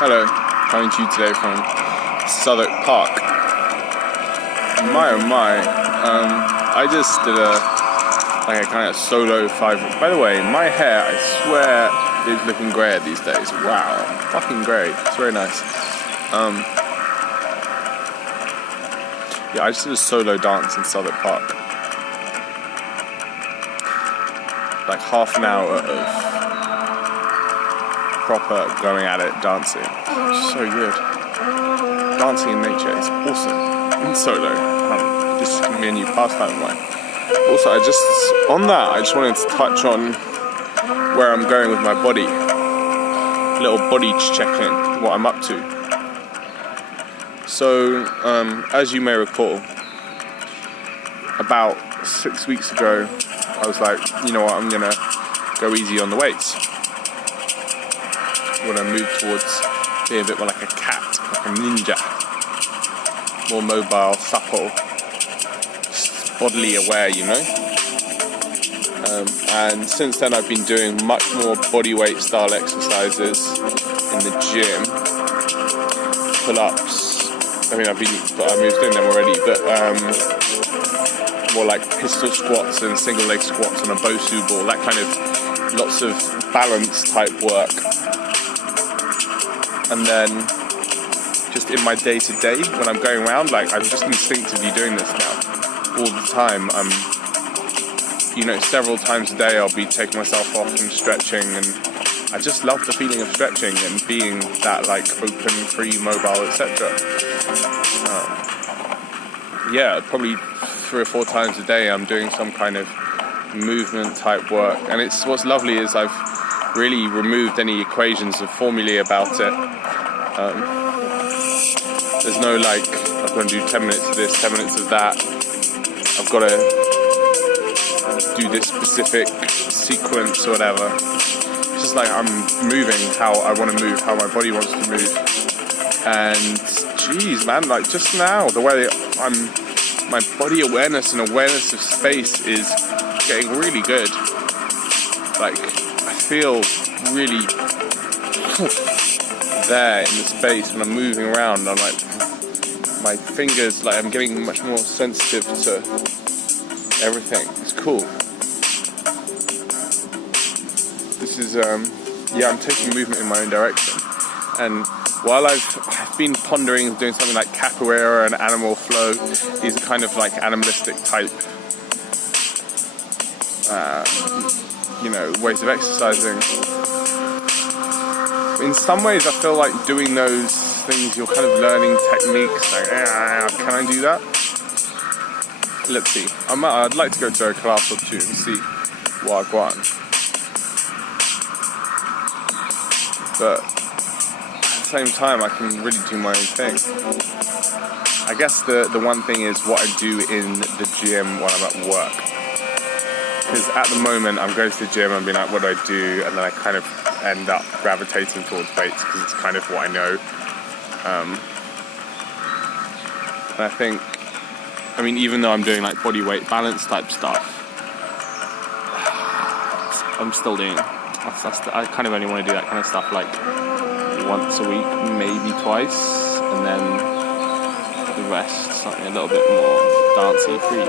Hello, coming to you today from Southwark Park. My oh my, I just did a kind of solo 5. By the way, my hair, I swear, is looking grey these days. Wow, fucking great. It's very nice. Yeah, I just did a solo dance in Southwark Park. Like half an hour of proper going at it dancing. So good. Dancing in nature is awesome. In solo. This is me and you pastime of mine. Also, I just wanted to touch on where I'm going with my body. A little body check-in, what I'm up to. So, as you may recall, about 6 weeks ago, I was like, you know what, I'm gonna go easy on the weights. I want to move towards being a bit more like a cat, like a ninja. More mobile, supple, bodily aware, you know? And since then I've been doing much more bodyweight style exercises in the gym. Pull-ups. I was doing them already, but more like pistol squats and single leg squats on a Bosu ball, that kind of lots of balance type work. And then just in my day-to-day, when I'm going around, like I'm just instinctively doing this now all the time. Several times a day I'll be taking myself off and stretching, and I just love the feeling of stretching and being that like open, free, mobile, etc. Probably 3 or 4 times a day I'm doing some kind of movement type work, and what's lovely is I've really removed any equations of formulae about it. There's no like, I'm going to do 10 minutes of this, 10 minutes of that. I've got to do this specific sequence or whatever. It's just like I'm moving how I want to move, how my body wants to move. And geez, man, like just now, the way my body awareness and awareness of space is getting really good. Like, I feel really there in the space when I'm moving around. I'm like, my fingers, like I'm getting much more sensitive to everything. It's cool. This is, I'm taking movement in my own direction. And while I've been pondering doing something like capoeira and animal flow, these are kind of like animalistic type, ways of exercising. In some ways, I feel like doing those things, you're kind of learning techniques. Like, can I do that? Let's see. I'd like to go to a class or two and see what I want. But at the same time, I can really do my own thing. I guess the one thing is what I do in the gym when I'm at work. Because at the moment, I'm going to the gym and being like, what do I do? And then I kind of end up gravitating towards weights because it's kind of what I know. And I think, even though I'm doing like body weight balance type stuff, I'm still doing, I kind of only want to do that kind of stuff like once a week, maybe twice, and then the rest, something a little bit more dancey, free.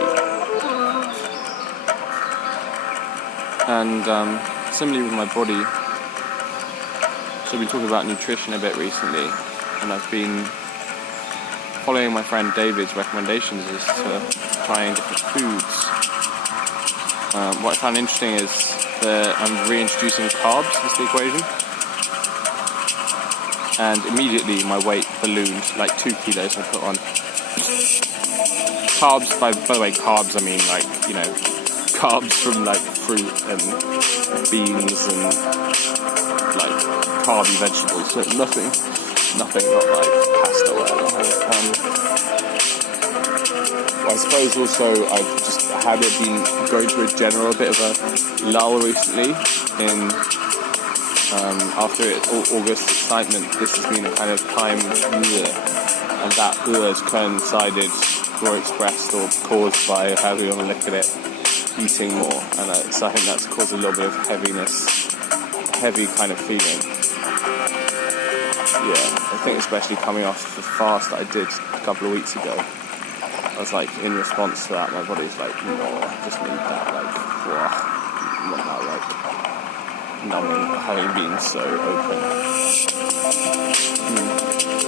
And similarly with my body, so we've been talking about nutrition a bit recently, and I've been following my friend David's recommendations as to trying different foods. What I found interesting is that I'm reintroducing carbs into the equation, and immediately my weight ballooned, like 2 kilos I put on. Carbs, by the way, carbs, I mean like, carbs from like fruit and beans and like carby vegetables, so nothing not like pasta or whatever. I suppose also I've just had it been going through a bit of a lull recently in after August excitement. This has been a kind of time year, and that has coincided or expressed or caused by, however you want to look at it, eating more, and so I think that's caused a little bit of heavy kind of feeling. I think especially coming off the fast that I did a couple of weeks ago, I was like, in response to that, my body's like, no, I just need that, like, not that, like, numbing, having been so open.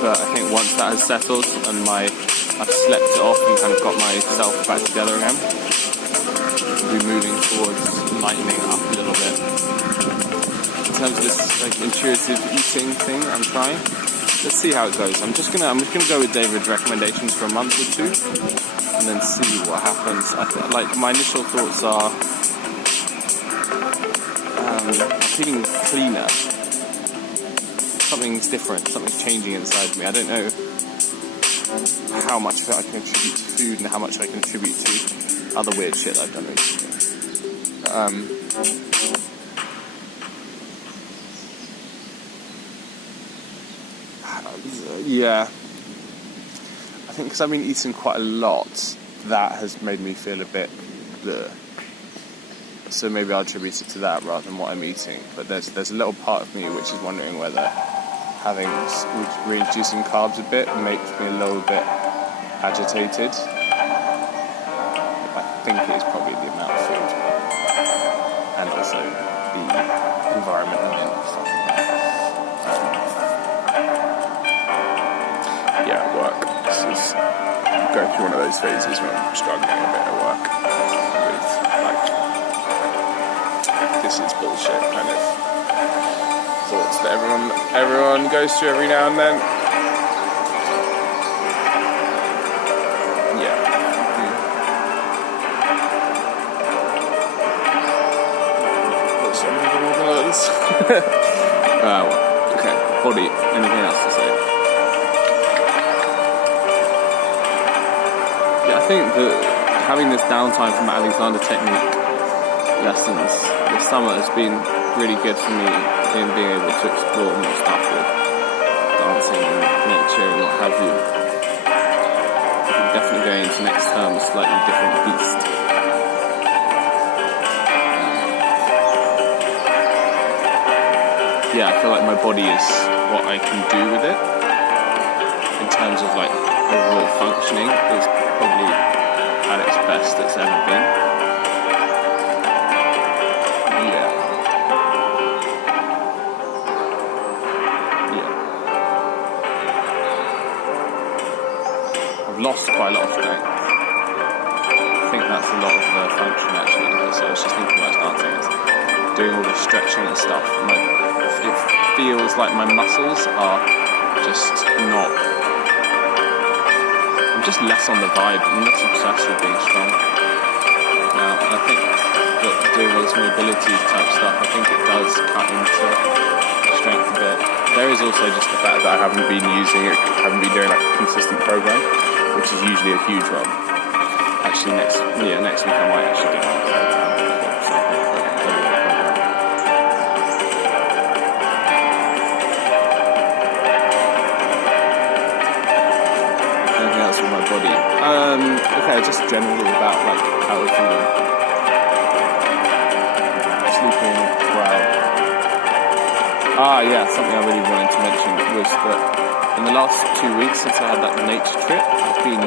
But I think once that has settled and I've slept it off and kind of got myself back together again, I'll be moving towards lightening up a little bit. In terms of this like intuitive eating thing I'm trying, let's see how it goes. I'm just gonna go with David's recommendations for a month or two, and then see what happens. Like my initial thoughts are, I'm feeling cleaner. Something's different. Something's changing inside me. I don't know how much of it I can attribute to food and how much I can attribute to other weird shit I've done recently. Yeah, I think because I've been eating quite a lot, that has made me feel a bit bleh. So maybe I'll attribute it to that rather than what I'm eating. But there's a little part of me which is wondering whether reducing carbs a bit makes me a little bit agitated. I think it is probably the amount of food and also the environment I'm in. Yeah, at work. I'm going through one of those phases where I'm struggling a bit at work with, like, this is bullshit kind of thoughts that everyone goes through every now and then. Yeah. Well, okay. Body. Anything else to say? I think that having this downtime from Alexander Technique lessons this summer has been really good for me in being able to explore more stuff with dancing and nature and what have you. I'm definitely going into next term a slightly different beast. Yeah, I feel like my body is what I can do with it in terms of like overall functioning is probably at its best it's ever been. Yeah. I've lost quite a lot of strength. I think that's a lot of the function actually. So I was just thinking about dancing, doing all the stretching and stuff. It feels like my muscles are just not. I'm just less on the vibe. I'm less obsessed with being strong. Now, I think that doing all this mobility type stuff, I think it does cut into the strength a bit. There is also just the fact that I haven't been doing like a consistent program, which is usually a huge one. Actually, next week I might actually get on the with my body. Okay, just generally about like how we're feeling. Sleeping well. Yeah, something I really wanted to mention was that in the last 2 weeks since I had that nature trip, I've been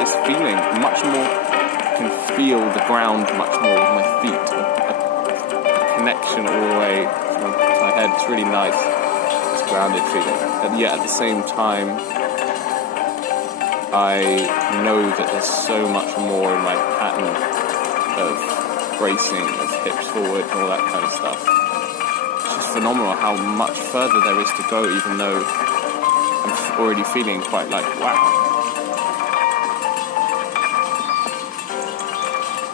this feeling much more, I can feel the ground much more with my feet, a connection all the way to my head. It's really nice, this grounded feeling. And yet at the same time, I know that there's so much more in my pattern of bracing, of hips forward and all that kind of stuff. It's just phenomenal how much further there is to go, even though I'm already feeling quite like, wow.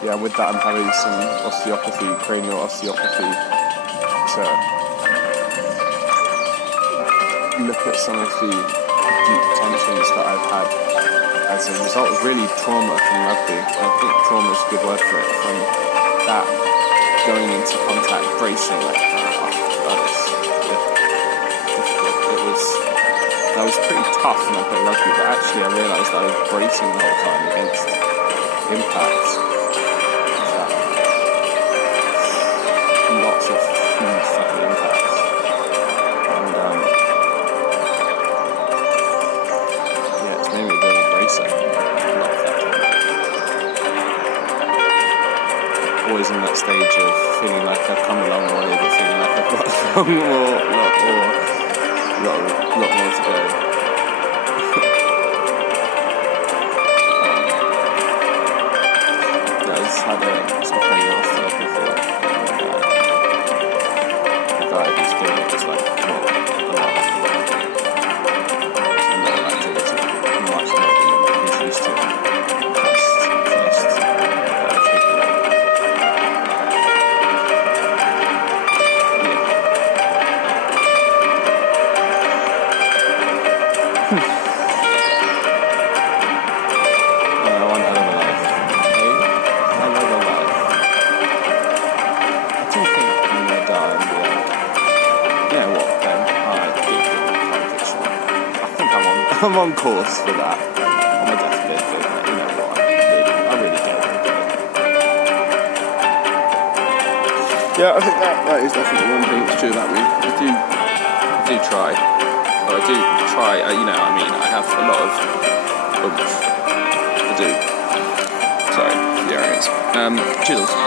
Yeah, with that I'm having some osteopathy, cranial osteopathy, to look at some of the deep tensions that I've had as a result of really trauma from rugby. I think trauma is a good word for it. From that going into contact bracing, like that was difficult. That was pretty tough when I played rugby, but actually I realised that I was bracing the whole time against impact. Lots of huge fucking impacts. And always in that stage of feeling like I've come a long way, but feeling like I've got a lot more to go. I just had some cardiovascular stuff before. The diet is doing it just like a lot. And low activity, much more than he's used to. First treatment. One hell of a life. Hell of a life. I do think I'm going to die and be like, you know what, Ben? I do think I think I'm on course for that. On my deathbed, but you know what? I really don't want to do it. Yeah, I think that is definitely one thing that's true about me. I do try. But I do try, you know, I mean, I have a lot of oomph. I do. Sorry, the areas. Toodles.